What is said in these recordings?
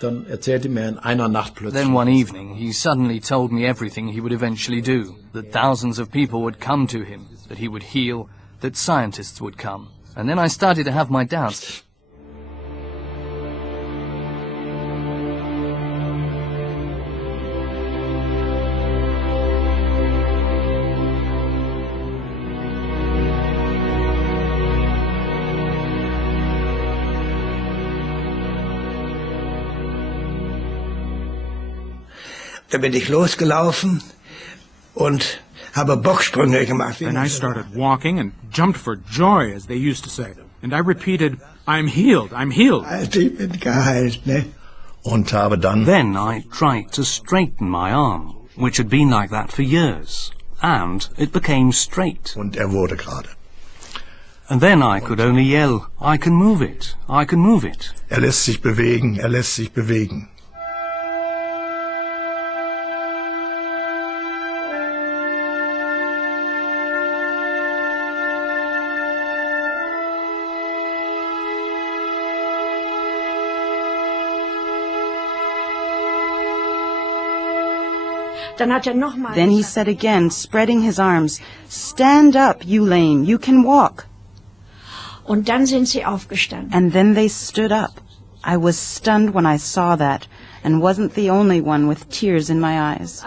Dann erzählte mir in einer Nacht plötzlich. Then one evening he suddenly told me everything he would eventually do, that thousands of people would come to him, that he would heal, that scientists would come. And then I started to have my doubts. Da bin ich losgelaufen und habe Bocksprünge gemacht. And I started walking and jumped for joy, as they used to say. And I repeated, I'm healed, I'm healed. Ich bin geheilt, ne? Und habe dann... Then I tried to straighten my arm, which had been like that for years. And it became straight. Und wurde gerade. And then I could only yell, I can move it, I can move it. Lässt sich bewegen, lässt sich bewegen. Then he said again, spreading his arms, "Stand up, you lame, you can walk." Und dann sind sie aufgestanden. And then they stood up. I was stunned when I saw that, and wasn't the only one with tears in my eyes.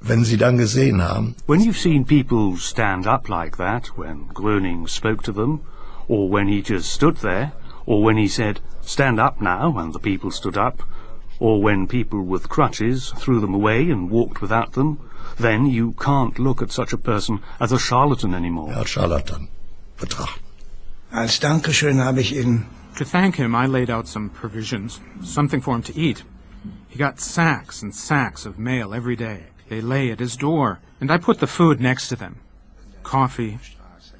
Wenn Sie dann gesehen haben, when you've seen people stand up like that, when Groningg spoke to them, or when he just stood there, or when he said, "Stand up now," and the people stood up, or when people with crutches threw them away and walked without them, then you can't look at such a person as a charlatan anymore. Als Charlatan betrachten. Als Dankeschön habe ich ihn... To thank him, I laid out some provisions, something for him to eat. He got sacks and sacks of mail every day. They lay at his door, and I put the food next to them. Coffee,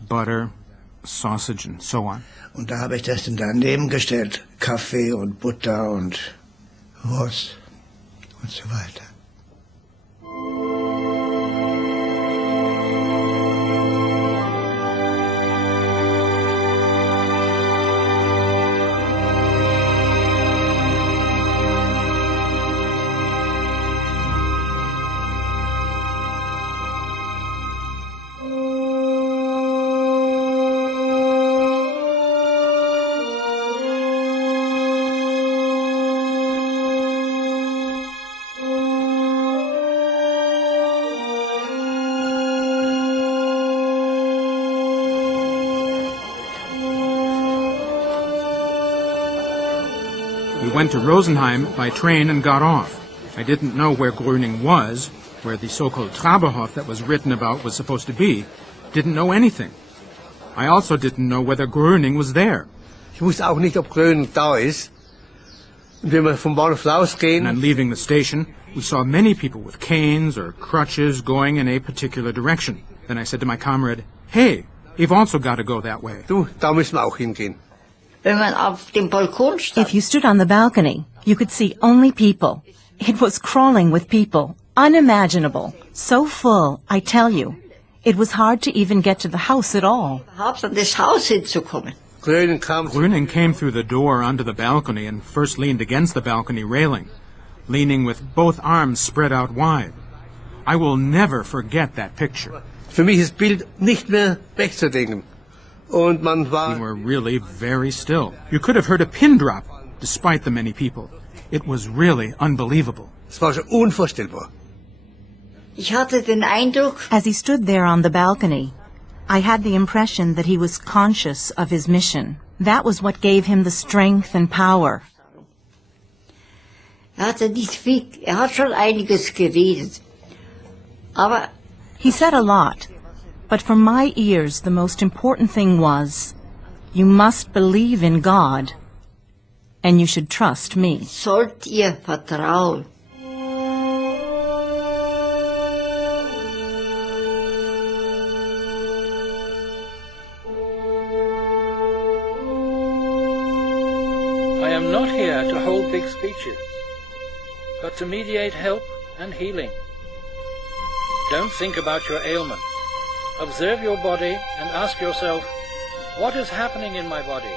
butter, sausage, and so on. Und da habe ich das dann daneben gestellt. Kaffee und Butter und Wurst und so weiter. We went to Rosenheim by train and got off. I didn't know where Groningg was, where the so-called Traberhof that was written about was supposed to be. Didn't know anything. I also didn't know whether Groningg was there. Ich wusste auch nicht, ob Groningg da ist. Und wenn wir vom Bahnhof rausgehen... And leaving the station, we saw many people with canes or crutches going in a particular direction. Then I said to my comrade, "Hey, you've also got to go that way." Du, da müssen wir auch hingehen. If you stood on the balcony, you could see only people. It was crawling with people, unimaginable, so full, I tell you. It was hard to even get to the house at all. Groningg came through the door onto the balcony and first leaned against the balcony railing, leaning with both arms spread out wide. I will never forget that picture. Für mich ist das Bild nicht mehr wegzudenken. Und man war... We were really very still. You could have heard a pin drop, despite the many people. It was really unbelievable. Es war schon unvorstellbar. As he stood there on the balcony, I had the impression that he was conscious of his mission. That was what gave him the strength and power. He said a lot, but for my ears the most important thing was, you must believe in God, and you should trust me. Sollt ihr vertrauen? I am not here to hold big speeches, but to mediate help and healing. Don't think about your ailment. Observe your body and ask yourself, what is happening in my body?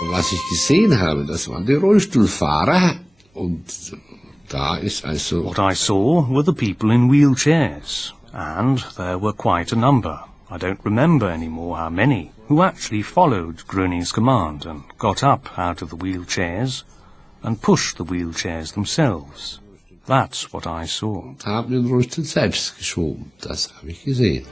Was ich gesehen habe, das waren die Rollstuhlfahrer. Und da ist also... What I saw were the people in wheelchairs, and there were quite a number. I don't remember anymore how many, who actually followed Groning's command and got up out of the wheelchairs and pushed the wheelchairs themselves. That's what I saw. Und haben den Rollstuhl selbst geschoben. Das habe ich gesehen.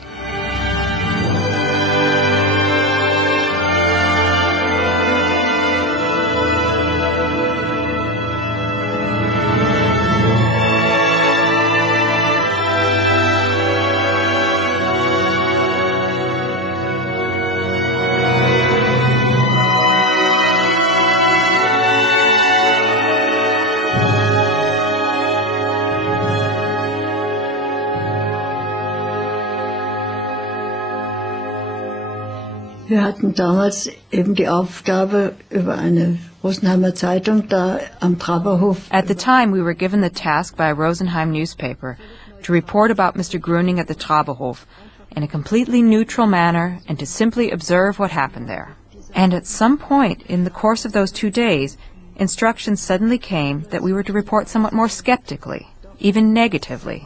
Wir hatten damals eben die Aufgabe über eine Rosenheimer Zeitung da am Traberhof. At the time, we were given the task by a Rosenheim newspaper to report about Mr. Groening at the Traberhof in a completely neutral manner and to simply observe what happened there. And at some point in the course of those 2 days, instructions suddenly came that we were to report somewhat more skeptically, even negatively.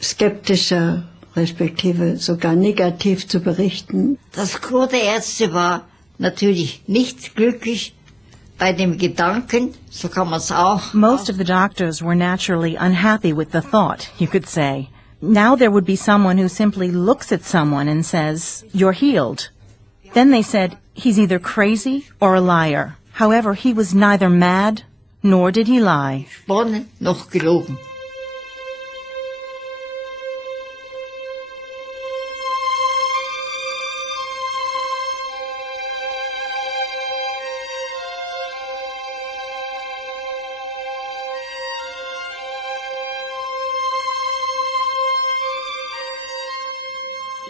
Skeptischer, respektive sogar negativ zu berichten. Das Gros der Ärzte war natürlich nicht glücklich bei dem Gedanken, so kann man es auch. Most of the doctors were naturally unhappy with the thought, you could say. Now there would be someone who simply looks at someone and says, "You're healed." Then they said, "He's either crazy or a liar." However, he was neither mad, nor did he lie. Sponnen noch gelogen.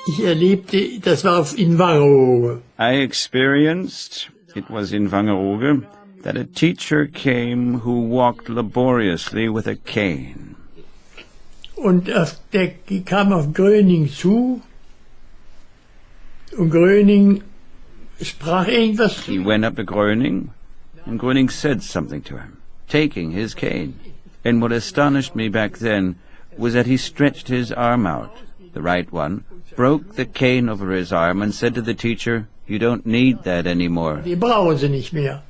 Ich erlebte, das war in Wangerooge. I experienced, it was in Wangerooge, that a teacher came who walked laboriously with a cane. Und der kam auf Gröning zu und Gröning sprach irgendwas. He went up to Gröning, and Gröning said something to him, taking his cane. And what astonished me back then was that he stretched his arm out, the right one, broke the cane over his arm and said to the teacher, "You don't need that anymore." Die brauchen sie nicht mehr.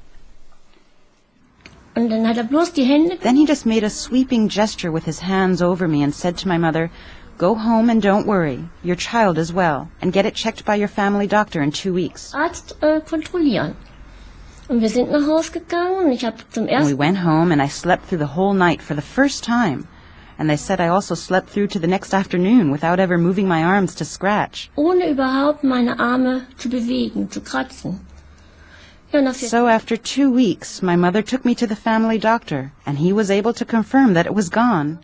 Und dann hat bloß die Hände. Then he just made a sweeping gesture with his hands over me and said to my mother, "Go home and don't worry. Your child is well, and get it checked by your family doctor in 2 weeks." Arzt kontrollieren. Und wir sind nach Hause gegangen und ich habe zum ersten. We went home and I slept through the whole night for the first time. And they said I also slept through to the next afternoon without ever moving my arms to scratch. Ohne überhaupt meine Arme zu bewegen, zu kratzen. So after 2 weeks, my mother took me to the family doctor, and he was able to confirm that it was gone.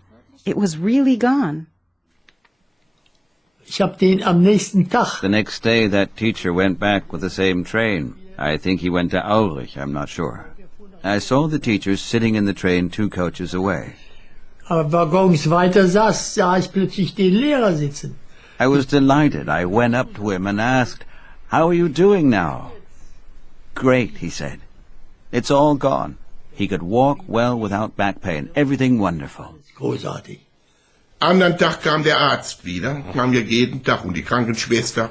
It was really gone. Ich hab den am nächsten Tag. The next day, that teacher went back with the same train. I think he went to Aurich, I'm not sure. I saw the teacher sitting in the train 2 coaches away. Aber Waggons weiter sah ich plötzlich den Lehrer sitzen. I was delighted. I went up to him and asked, "How are you doing now?" "Great," he said. "It's all gone." He could walk well without back pain. Everything wonderful. Großartig. Anderen Tag kam der Arzt wieder, kam ja jeden Tag, und die Krankenschwester.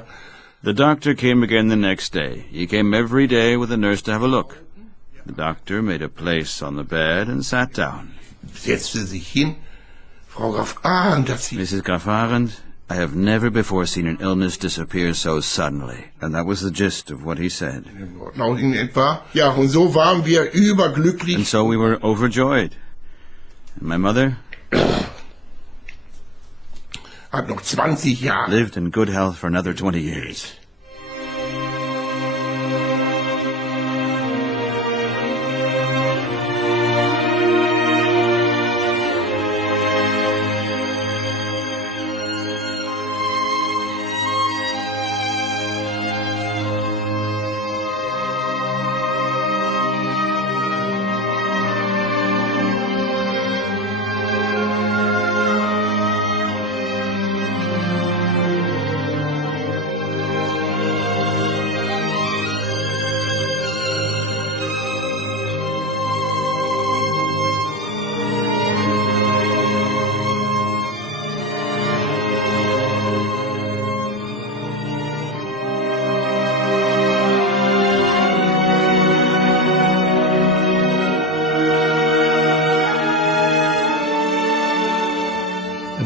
The doctor came again the next day. He came every day with a nurse to have a look. The doctor made a place on the bed and sat down. Setzte sich hin. Frau Graf Arendt hat sie... Mrs. Graf Arendt, I have never before seen an illness disappear so suddenly. And that was the gist of what he said. Genau, in etwa. Ja, und so waren wir überglücklich. And so we were overjoyed. And my mother... hat noch 20 Jahre. Lived in good health for another 20 years.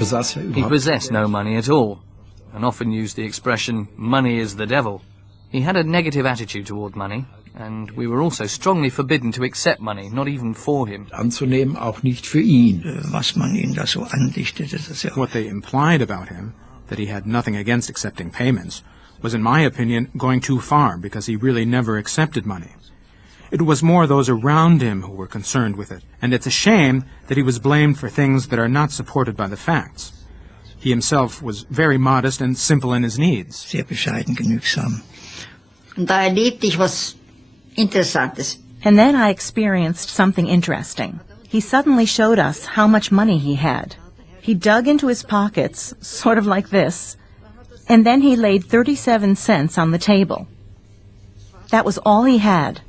besaß ja He überhaupt possessed no money at all, and often used the expression, money is the devil. He had a negative attitude toward money, and we were also strongly forbidden to accept money, not even for him. anzunehmen, auch nicht für ihn. Was man ihm da so andichtete, das ja. What they implied about him, that he had nothing against accepting payments, was, in my opinion, going too far because he really never accepted money. It was more those around him who were concerned with it, and it's a shame that he was blamed for things that are not supported by the facts. He himself was very modest and simple in his needs. Sehr bescheiden, genügsam. Und da erlebte ich was Interessantes. And then I experienced something interesting. He suddenly showed us how much money he had. He dug into his pockets, sort of like this, and then he laid 37 cents on the table. That was all he had.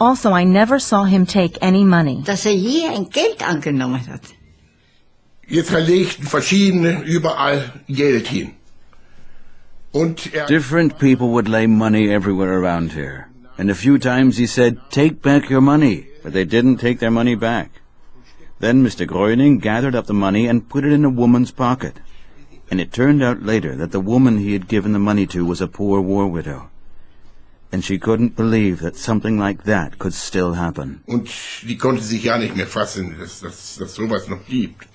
Also, I never saw him take any money. Dass je ein Geld angenommen hat. Jetzt legten verschiedene überall Geld hin. Und Different people would lay money everywhere around here. And a few times he said, take back your money, but they didn't take their money back. Then Mr. Groningh gathered up the money and put it in a woman's pocket. And it turned out later that the woman he had given the money to was a poor war widow. And she couldn't believe that something like that could still happen. Und die konnte sich ja nicht mehr fassen, dass sowas noch gibt.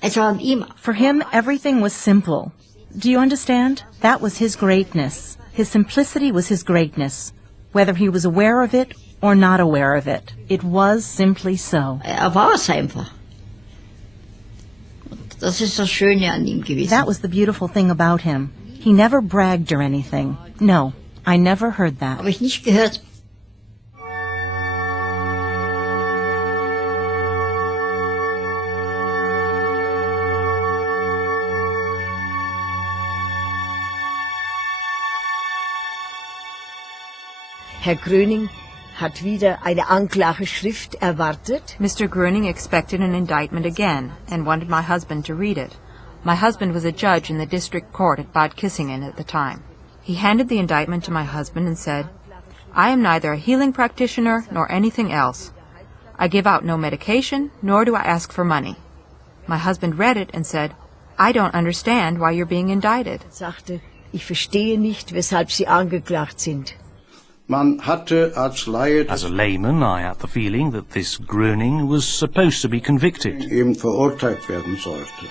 For him, everything was simple. Do you understand? That was his greatness. His simplicity was his greatness. Whether he was aware of it or not aware of it, it was simply so. War es einfach. Das ist das Schöne an ihm gewesen. That was the beautiful thing about him. He never bragged or anything. No, I never heard that. Habe ich nicht gehört. Herr Gröning hat wieder eine Anklageschrift erwartet. Mr. Groningh expected an indictment again and wanted my husband to read it. My husband was a judge in the district court at Bad Kissingen at the time. He handed the indictment to my husband and said, I am neither a healing practitioner nor anything else. I give out no medication, nor do I ask for money. My husband read it and said, I don't understand why you're being indicted. Er sagte, ich verstehe nicht, weshalb Sie angeklagt sind. As a layman, I had the feeling that this Groningh was supposed to be convicted. verurteilt werden sollte.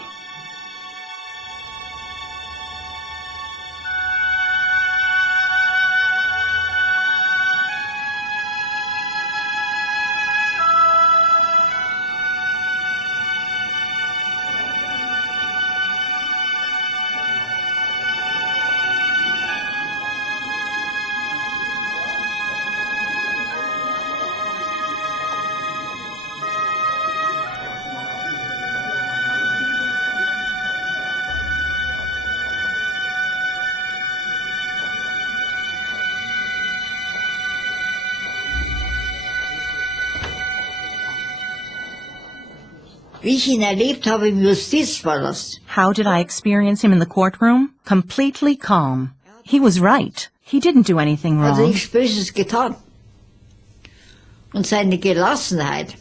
Wie ich ihn erlebt habe im Justizpalast. How did I experience him in the courtroom? Completely calm. He was right. He didn't do anything wrong. Also nichts Böses getan. Und seine Gelassenheit,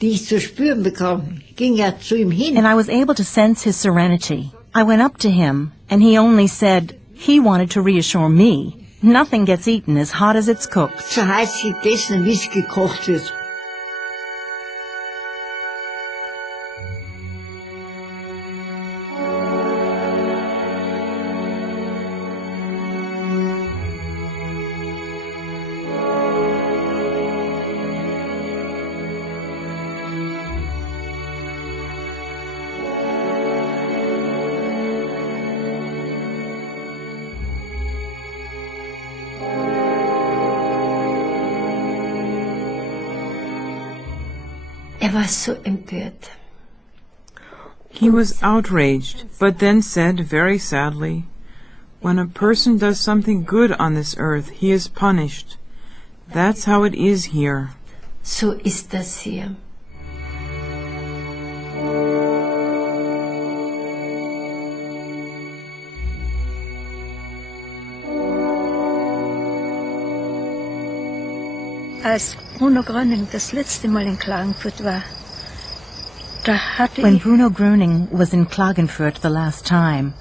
die ich zu spüren bekam, ging ja zu ihm hin. And I was able to sense his serenity. I went up to him, and he only said he wanted to reassure me. Nothing gets eaten as hot as it's cooked. So heiß gegessen, wie es gekocht wird. war so empört. He was outraged, but then said very sadly, "When a person does something good on this earth, he is punished. That's how it is here." So ist das hier. Als Bruno Groningh das letzte Mal in Klagenfurt war, When Bruno Gróning was in Klagenfurt the last time,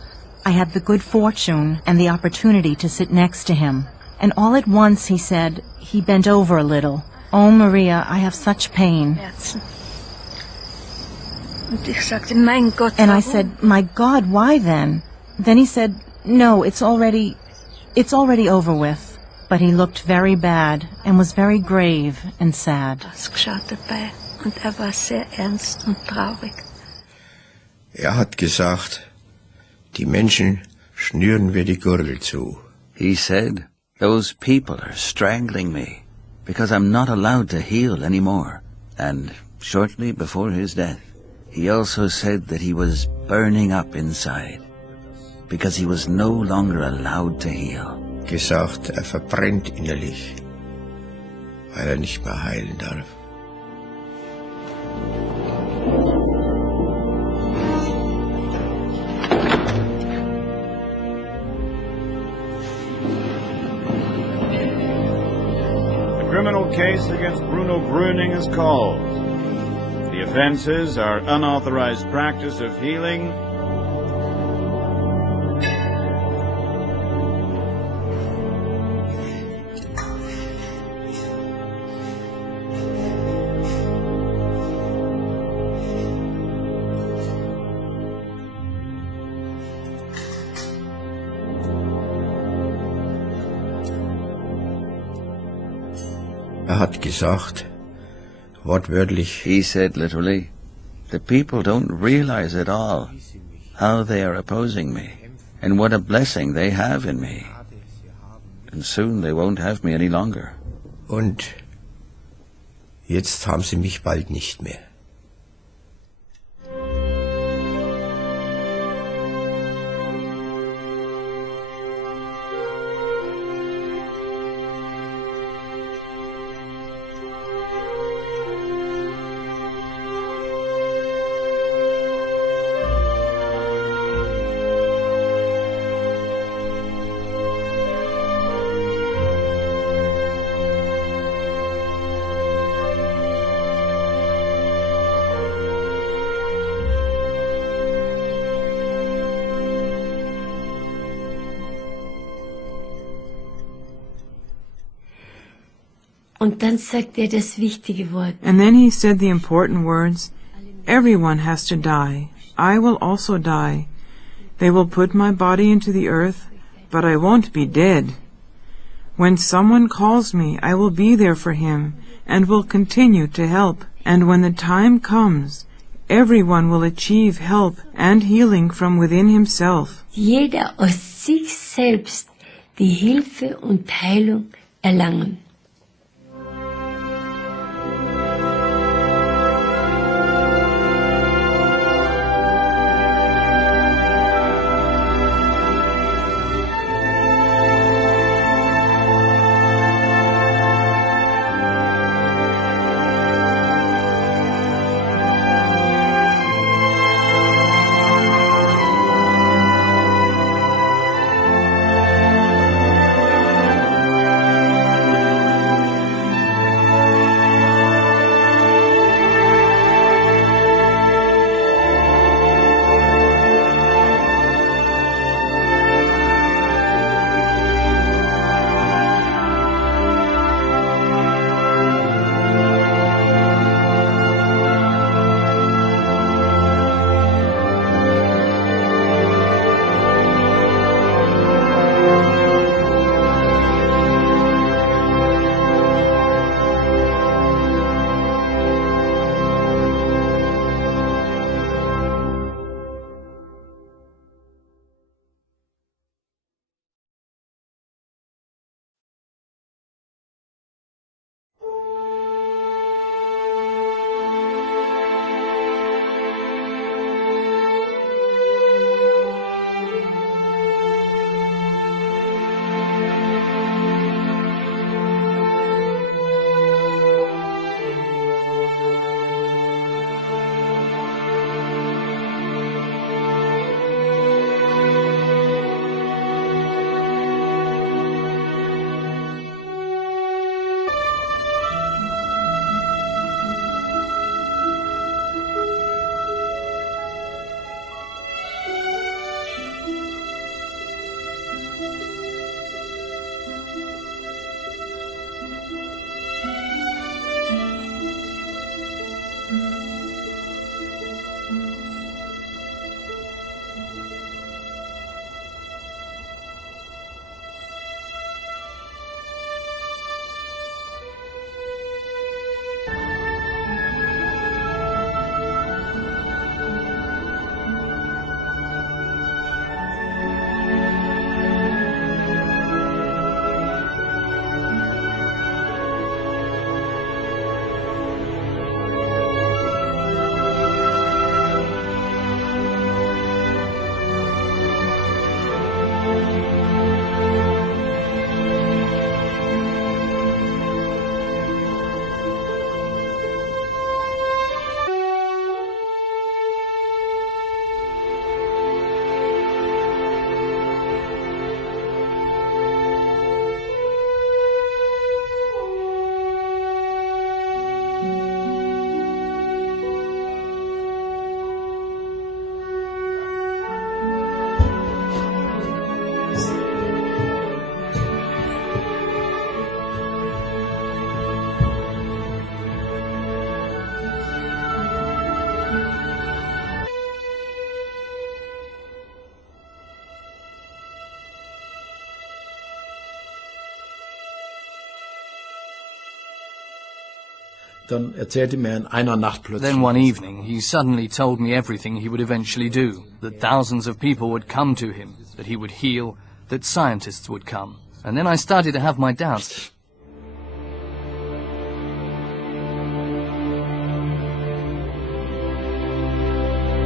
I had the good fortune and the opportunity to sit next to him. And all at once he said, he bent over a little, "Oh, Maria, I have such pain." And I said, "My God, why then?" Then he said, "No, it's already over with." But he looked very bad and was very grave and sad. Hat gesagt, die Menschen schnüren wir die Gürtel zu. He said, those people are strangling me because I'm not allowed to heal anymore. And shortly before his death, he also said that he was burning up inside because he was no longer allowed to heal. Gesagt, verbrennt innerlich, weil nicht mehr heilen darf. The criminal case against Bruno Gróning is called. The offenses are unauthorized practice of healing, Hat gesagt, wortwörtlich. He said literally, the people don't realize at all how they are opposing me and what a blessing they have in me. And soon they won't have me any longer. Und jetzt haben sie mich bald nicht mehr. Und dann sagt das wichtige Wort. And then he said the important words, "Everyone has to die. I will also die. They will put my body into the earth, but I won't be dead. When someone calls me, I will be there for him and will continue to help. And when the time comes, everyone will achieve help and healing from within himself." Jeder aus sich selbst die Hilfe und Heilung erlangen. Dann erzählte mir in einer Nacht plötzlich. Then one evening he suddenly told me everything he would eventually do, that thousands of people would come to him, that he would heal, that scientists would come. And then I started to have my doubts.